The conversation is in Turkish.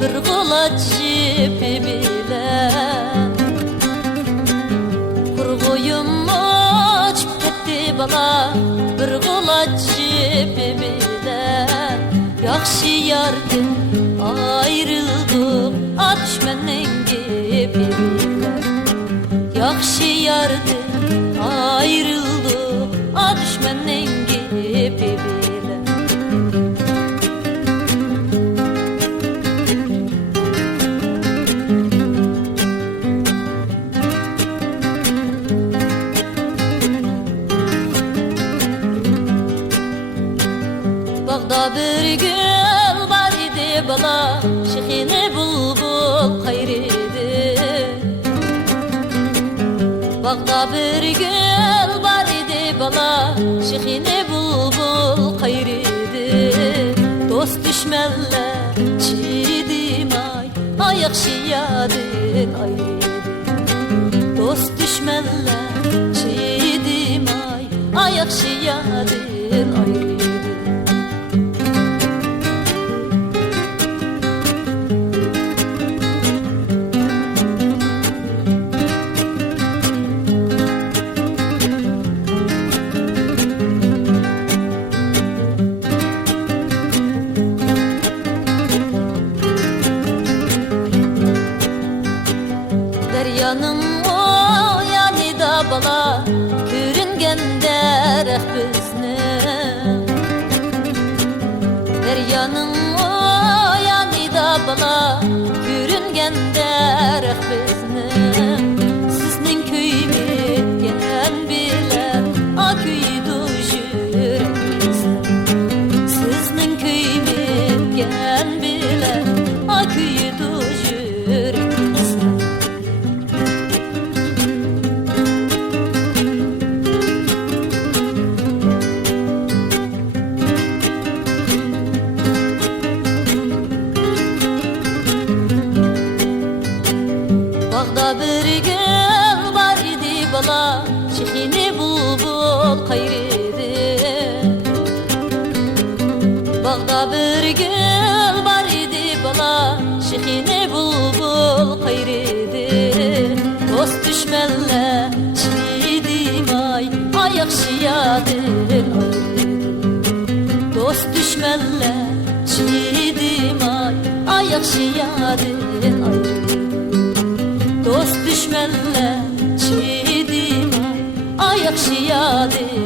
bir gulaçı bilen Kurguyum açıp gitti bala bir gulaçı bilen Yakşı yardım ayrıldık düşmenin gibi bilen Yakşı yardım ayrıldık düşmenin gibi bilen Bağda bir gül var idi bala Şehine bulbul kayrıydı Bağda bir gül var idi bala Şehine bulbul kayrıydı Dost düşmenler çiğdim ay yakşı yadın ayrıydı Dost düşmenler çiğdim ay yakşı yadın ayrıydı Deryanın o yanida bala Görüngen derek bizni Deryanın o yanida bala Görüngen derek bizni Siznin köyümü gen bilen A köyüdü jürek bizni Siznin köyümü gen bilen A köyüdü jürek bizni Bağda bir gül var idi bala Şehine bulbul kayrıydı Bağda bir gül var idi bala Şehine bulbul kayrıydı Dost düşmenle çiğdim ay yakşı yadın ayrıydı Dost düşmenle çiğdim ay yakşı yadın ayrıydı Dost düşmenle çiğdim ay yakşı yadın